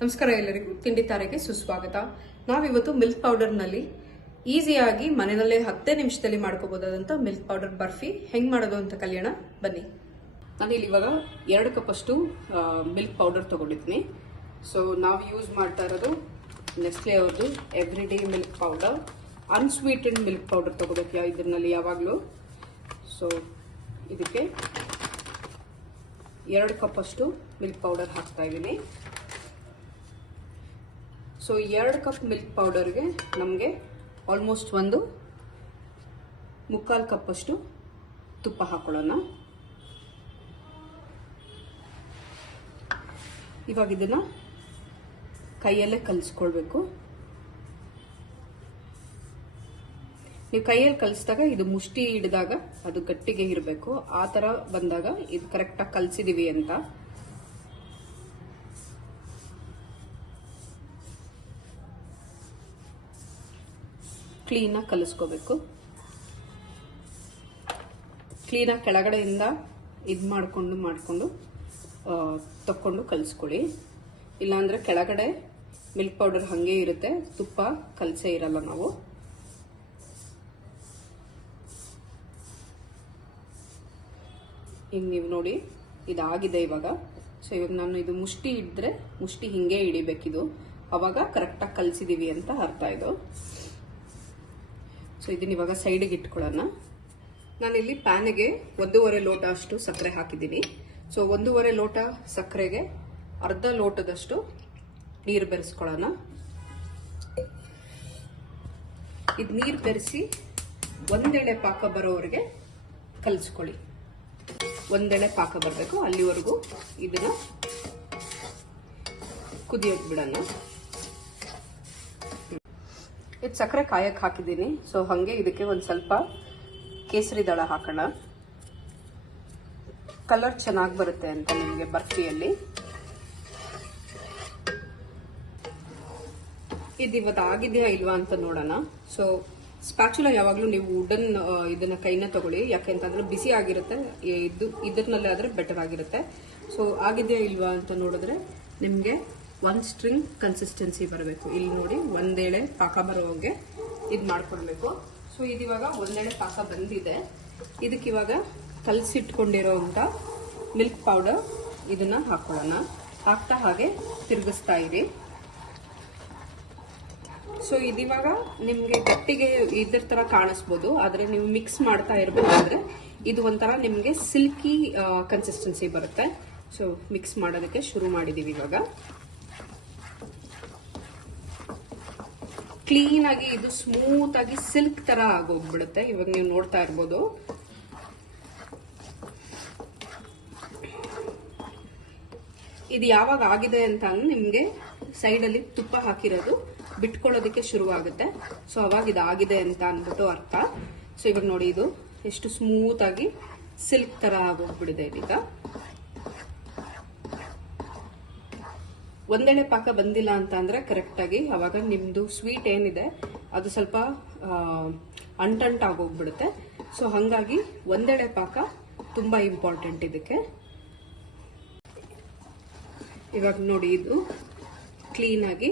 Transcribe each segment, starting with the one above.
ನಮಸ್ಕಾರ ಎಲ್ಲರಿಗೂ, ತಿಂಡಿ ತಾರೆಗೆ ಸುಸ್ವಾಗತ. ನಾವಿವತ್ತು ಮಿಲ್ಕ್ ಪೌಡರ್ನಲ್ಲಿ ಈಸಿಯಾಗಿ ಮನೆಯಲ್ಲೇ 10 ನಿಮಿಷದಲ್ಲಿ ಮಾಡ್ಕೋಬಹುದಾದಂಥ ಮಿಲ್ಕ್ ಪೌಡರ್ ಬರ್ಫಿ ಹೆಂಗ್ ಮಾಡೋದು ಅಂತ ಕಲಿಯೋಣ ಬನ್ನಿ. ನಾನು ಇಲ್ಲಿ ಇವಾಗ 2 ಕಪ್ ಅಷ್ಟು ಮಿಲ್ಕ್ ಪೌಡರ್ ತಗೊಂಡಿದ್ದೀನಿ. ಸೊ ನಾವು ಯೂಸ್ ಮಾಡ್ತಾ ಇರೋದು ನೆಸ್ಲೆ ಅವ್ರದ್ದು everyday milk powder. Unsweetened milk powder ತಗೋಬೇಕು ಇದರಲ್ಲಿ ಯಾವಾಗಲೂ. ಸೊ ಇದಕ್ಕೆ 2 ಕಪ್ ಅಷ್ಟು ಮಿಲ್ಕ್ ಪೌಡರ್ ಹಾಕ್ತಾ ಇದ್ದೀನಿ. ಸೊ 2 ಕಪ್ ಮಿಲ್ಕ್ ಪೌಡರ್ಗೆ ನಮಗೆ ಆಲ್ಮೋಸ್ಟ್ ಒಂದು 3/4 ಕಪ್ ಅಷ್ಟು ತುಪ್ಪ ಹಾಕೊಳ್ಳೋಣ. ಇವಾಗ ಇದನ್ನ ಕೈಯಲ್ಲೇ ಕಲಿಸ್ಕೊಳ್ಬೇಕು. ನೀವು ಕೈಯಲ್ಲಿ ಕಲಿಸಿದಾಗ ಇದು ಮುಷ್ಟಿ ಹಿಡಿದಾಗ ಅದು ಗಟ್ಟಿಗೆ ಇರಬೇಕು. ಆ ತರ ಬಂದಾಗ ಇದು ಕರೆಕ್ಟಾಗಿ ಕಲಿಸಿದೀವಿ ಅಂತ. ಕ್ಲೀನಾಗಿ ಕಲಿಸ್ಕೋಬೇಕು. ಕ್ಲೀನಾಗಿ ಕೆಳಗಡೆಯಿಂದ ಇದು ಮಾಡಿಕೊಂಡು ತಕ್ಕೊಂಡು ಕಲಿಸ್ಕೊಳ್ಳಿ. ಇಲ್ಲಾಂದ್ರೆ ಕೆಳಗಡೆ ಮಿಲ್ಕ್ ಪೌಡರ್ ಹಾಗೆ ಇರುತ್ತೆ, ತುಪ್ಪ ಕಲಸೇ ಇರಲ್ಲ ನಾವು. ಈಗ ನೀವು ನೋಡಿ ಇದಾಗಿದೆ ಇವಾಗ. ಸೊ ಇವಾಗ ನಾನು ಇದು ಮುಷ್ಟಿ ಹಿಡಿದ್ರೆ ಮುಷ್ಟಿ ಹಿಂಗೆ ಹಿಡಿಬೇಕಿದು, ಅವಾಗ ಕರೆಕ್ಟಾಗಿ ಕಲಿಸಿದೀವಿ ಅಂತ ಅರ್ಥ ಇದು. ಸೊ ಇದನ್ನ ಇವಾಗ ಸೈಡಿಗೆ ಇಟ್ಕೊಳ್ಳೋಣ. ನಾನಿಲ್ಲಿ ಪ್ಯಾನಿಗೆ 1.5 ಲೋಟ ಅಷ್ಟು ಸಕ್ಕರೆ ಹಾಕಿದ್ದೀನಿ. ಸೊ 1.5 ಲೋಟ ಸಕ್ಕರೆಗೆ ಅರ್ಧ ಲೋಟದಷ್ಟು ನೀರು ಬೆರೆಸ್ಕೊಳ್ಳೋಣ. ಇದು ನೀರು ಬೆರೆಸಿ ಒಂದೆಳೆ ಪಾಕ ಬರೋವರೆಗೆ ಕಲಿಸ್ಕೊಳ್ಳಿ. ಒಂದೆಳೆ ಪಾಕ ಬರಬೇಕು, ಅಲ್ಲಿವರೆಗೂ ಇದನ್ನ ಕುದಿಯೋಕೆ ಬಿಡೋಣ. ಇದು ಸಕ್ಕರೆ ಕಾಯಕ್ಕೆ ಹಾಕಿದ್ದೀನಿ. ಸೊ ಹಾಗೆ ಇದಕ್ಕೆ ಒಂದು ಸ್ವಲ್ಪ ಕೇಸರಿ ದಳ ಹಾಕೋಣ. ಕಲರ್ ಚೆನ್ನಾಗಿ ಬರುತ್ತೆ ಅಂತ ನಿಮಗೆ ಬರ್ಫಿಯಲ್ಲಿ. ಇದು ಇವತ್ತು ಆಗಿದೆಯಾ ಇಲ್ವಾ ಅಂತ ನೋಡೋಣ. ಸೊ ಸ್ಪ್ಯಾಚುಲಾ ಯಾವಾಗಲೂ ನೀವು ವುಡನ್ ಇದನ್ನ ಕೈನ ತಗೊಳ್ಳಿ, ಯಾಕೆಂತಂದ್ರೆ ಬಿಸಿ ಆಗಿರುತ್ತೆ. ಇದರ್ನಲ್ಲೇ ಆದ್ರೆ ಬೆಟರ್ ಆಗಿರುತ್ತೆ. ಸೊ ಆಗಿದೆಯಾ ಇಲ್ವಾ ಅಂತ ನೋಡಿದ್ರೆ ನಿಮಗೆ 1 ಸ್ಟ್ರಿಂಗ್ ಕನ್ಸಿಸ್ಟೆನ್ಸಿ ಬರಬೇಕು. ಇಲ್ಲಿ ನೋಡಿ ಒಂದೇಳೆ ಪಾಕ ಬರೋಂಗೆ ಇದು ಮಾಡ್ಕೊಳ್ಬೇಕು. ಸೊ ಇದಿವಾಗ ಒಂದೇಳೆ ಪಾಕ ಬಂದಿದೆ. ಇದಕ್ಕಿವಾಗ ಕಲಸಿಟ್ಕೊಂಡಿರೋಂಥ ಮಿಲ್ಕ್ ಪೌಡರ್ ಇದನ್ನ ಹಾಕೊಳ್ಳೋಣ. ಹಾಕ್ತಾ ಹಾಗೆ ತಿರುಗಿಸ್ತಾ ಇರಿ. ಸೊ ಇದಿವಾಗ ನಿಮ್ಗೆ ಗಟ್ಟಿಗೆ ಇದ್ರ ತರ ಕಾಣಿಸ್ಬೋದು, ಆದ್ರೆ ನೀವು ಮಿಕ್ಸ್ ಮಾಡ್ತಾ ಇರಬೇಕಾದ್ರೆ ಇದು ಒಂಥರ ನಿಮ್ಗೆ ಸಿಲ್ಕಿ ಕನ್ಸಿಸ್ಟೆನ್ಸಿ ಬರುತ್ತೆ. ಸೊ ಮಿಕ್ಸ್ ಮಾಡೋದಕ್ಕೆ ಶುರು ಮಾಡಿದೀವಿ. ಇವಾಗ ಕ್ಲೀನ್ ಆಗಿ ಇದು ಸ್ಮೂತ್ ಆಗಿ ಸಿಲ್ಕ್ ತರ ಆಗೋಗ್ಬಿಡುತ್ತೆ. ಇವಾಗ ನೀವು ನೋಡ್ತಾ ಇರ್ಬೋದು. ಇದು ಯಾವಾಗ ಆಗಿದೆ ಅಂತ ನಿಮ್ಗೆ ಸೈಡ್ ಅಲ್ಲಿ ತುಪ್ಪ ಹಾಕಿರೋದು ಬಿಟ್ಕೊಳ್ಳೋದಕ್ಕೆ ಶುರುವಾಗುತ್ತೆ. ಸೊ ಅವಾಗ ಇದಾಗಿದೆ ಅಂತ ಅಂದ್ಬಿಟ್ಟು ಅರ್ಥ. ಸೊ ಇವಾಗ ನೋಡಿ ಇದು ಎಷ್ಟು ಸ್ಮೂತ್ ಆಗಿ ಸಿಲ್ಕ್ ತರ ಆಗೋಗ್ಬಿಡಿದೆ ಇದೀಗ. ಒಂದೆಳೆ ಪಾಕ ಬಂದಿಲ್ಲ ಅಂತ ಅಂದ್ರೆ ಕರೆಕ್ಟ್ ಆಗಿ ಅವಾಗ ನಿಮ್ದು ಸ್ವೀಟ್ ಏನಿದೆ ಅದು ಸ್ವಲ್ಪ ಅಂಟಂಟಾಗೋಗ್ಬಿಡುತ್ತೆ. ಸೊ ಹಂಗಾಗಿ ಒಂದೆಳೆ ಪಾಕ ತುಂಬಾ ಇಂಪಾರ್ಟೆಂಟ್ ಇದಕ್ಕೆ. ಇವಾಗ ನೋಡಿ ಇದು ಕ್ಲೀನ್ ಆಗಿ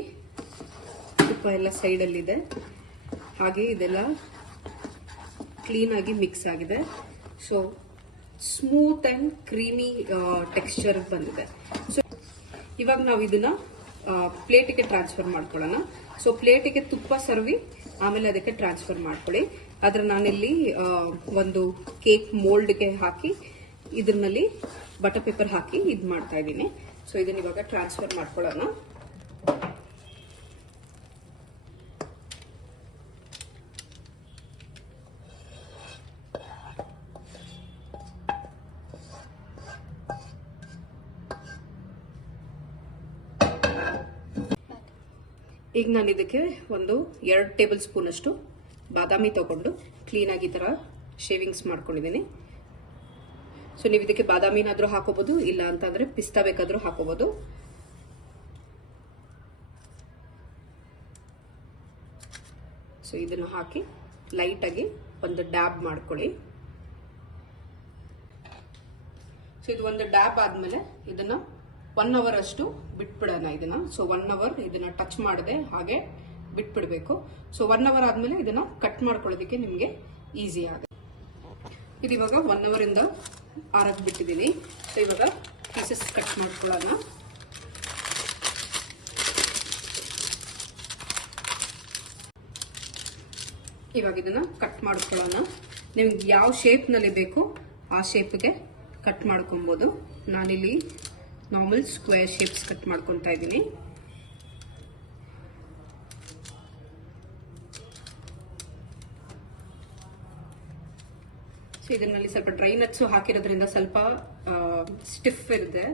ತುಪ್ಪ ಎಲ್ಲ ಸೈಡಲ್ಲಿದೆ, ಹಾಗೆ ಇದೆಲ್ಲ ಕ್ಲೀನ್ ಆಗಿ ಮಿಕ್ಸ್ ಆಗಿದೆ. So smooth and creamy texture ಬಂದಿದೆ. ಸೊ ಇವಾಗ ನಾವು ಇದನ್ನ ಪ್ಲೇಟಿಗೆ ಟ್ರಾನ್ಸ್ಫರ್ ಮಾಡ್ಕೊಳ್ಳೋಣ. ಸೊ ಪ್ಲೇಟಿಗೆ ತುಪ್ಪ ಸರ್ವಿ ಆಮೇಲೆ ಅದಕ್ಕೆ ಟ್ರಾನ್ಸ್ಫರ್ ಮಾಡ್ಕೊಳ್ಳಿ. ಆದ್ರೆ ನಾನಿಲ್ಲಿ ಒಂದು ಕೇಕ್ ಮೋಲ್ಡ್ಗೆ ಹಾಕಿ ಇದ್ರಲ್ಲಿ ಬಟರ್ ಪೇಪರ್ ಹಾಕಿ ಇದು ಮಾಡ್ತಾ ಇದ್ದೀನಿ. ಸೊ ಇದನ್ನ ಇವಾಗ ಟ್ರಾನ್ಸ್ಫರ್ ಮಾಡ್ಕೊಳ್ಳೋಣ. ಈಗ ನಾನು ಇದಕ್ಕೆ ಒಂದು 2 ಟೇಬಲ್ ಸ್ಪೂನ್ ಅಷ್ಟು ಬಾದಾಮಿ ತಗೊಂಡು ಕ್ಲೀನ್ ಆಗಿ ಈ ತರ ಶೇವಿಂಗ್ಸ್ ಮಾಡ್ಕೊಂಡಿದ್ದೀನಿ. ಸೊ ನೀವು ಇದಕ್ಕೆ ಬಾದಾಮಿನಾದ್ರೂ ಹಾಕೋಬಹುದು, ಇಲ್ಲ ಅಂತಂದ್ರೆ ಪಿಸ್ತಾ ಬೇಕಾದ್ರೂ ಹಾಕೋಬಹುದು. ಸೊ ಇದನ್ನು ಹಾಕಿ ಲೈಟ್ ಆಗಿ ಒಂದು ಡ್ಯಾಬ್ ಮಾಡ್ಕೊಳ್ಳಿ. ಸೊ ಇದು ಒಂದು ಡ್ಯಾಬ್ ಆದ್ಮೇಲೆ ಇದನ್ನ 1 ಅವರ್ ಅಷ್ಟು ಬಿಟ್ಬಿಡೋಣ ಇದನ್ನ. ಸೊ 1 ಅವರ್ ಇದನ್ನ ಟಚ್ ಮಾಡದೆ ಹಾಗೆ ಬಿಟ್ಬಿಡ್ಬೇಕು. ಸೊ 1 ಅವರ್ ಆದ್ಮೇಲೆ ಇದನ್ನ ಕಟ್ ಮಾಡ್ಕೊಳ್ಳೋದಕ್ಕೆ ನಿಮ್ಗೆ ಈಸಿ ಆಗುತ್ತೆ. ಇದು ಇವಾಗ 1 ಅವರ್ ಇಂದ ಆರಕ್ಕೆ ಬಿಟ್ಟಿದ್ದೀನಿ. ಸೊ ಇವಾಗ ಪೀಸಸ್ ಕಟ್ ಮಾಡ್ಕೊಳ್ಳೋಣ. ಇವಾಗ ಇದನ್ನ ಕಟ್ ಮಾಡ್ಕೊಳ್ಳೋಣ. ನಿಮ್ಗೆ ಯಾವ ಶೇಪ್ ನಲ್ಲಿ ಬೇಕು ಆ ಶೇಪ್ಗೆ ಕಟ್ ಮಾಡ್ಕೊಬಹುದು. ನಾನಿಲ್ಲಿ ನಾರ್ಮಲ್ ಸ್ಕ್ವೇರ್ ಶೇಪ್ಸ್ ಕಟ್ ಮಾಡ್ಕೊತಾ ಇದ್ದೀನಿ. ಸೊ ಇದರಲ್ಲಿ ಸ್ವಲ್ಪ ಡ್ರೈ ನಟ್ಸ್ ಹಾಕಿರೋದ್ರಿಂದ ಸ್ವಲ್ಪ ಸ್ಟಿಫ್ ಇರುತ್ತೆ.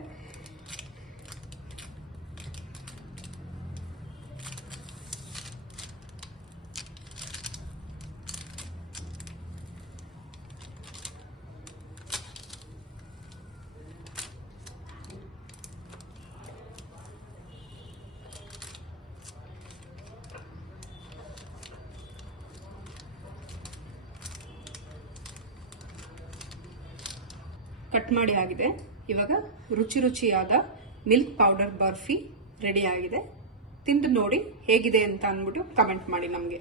ಕಟ್ ಮಾಡಿ ಆಗಿದೆ. ಇವಾಗ ರುಚಿ ರುಚಿಯಾದ ಮಿಲ್ಕ್ ಪೌಡರ್ ಬರ್ಫಿ ರೆಡಿ ಆಗಿದೆ. ತಿಂದು ನೋಡಿ ಹೇಗಿದೆ ಅಂತ ಅಂದ್ಬಿಟ್ಟು ಕಮೆಂಟ್ ಮಾಡಿ ನಮಗೆ.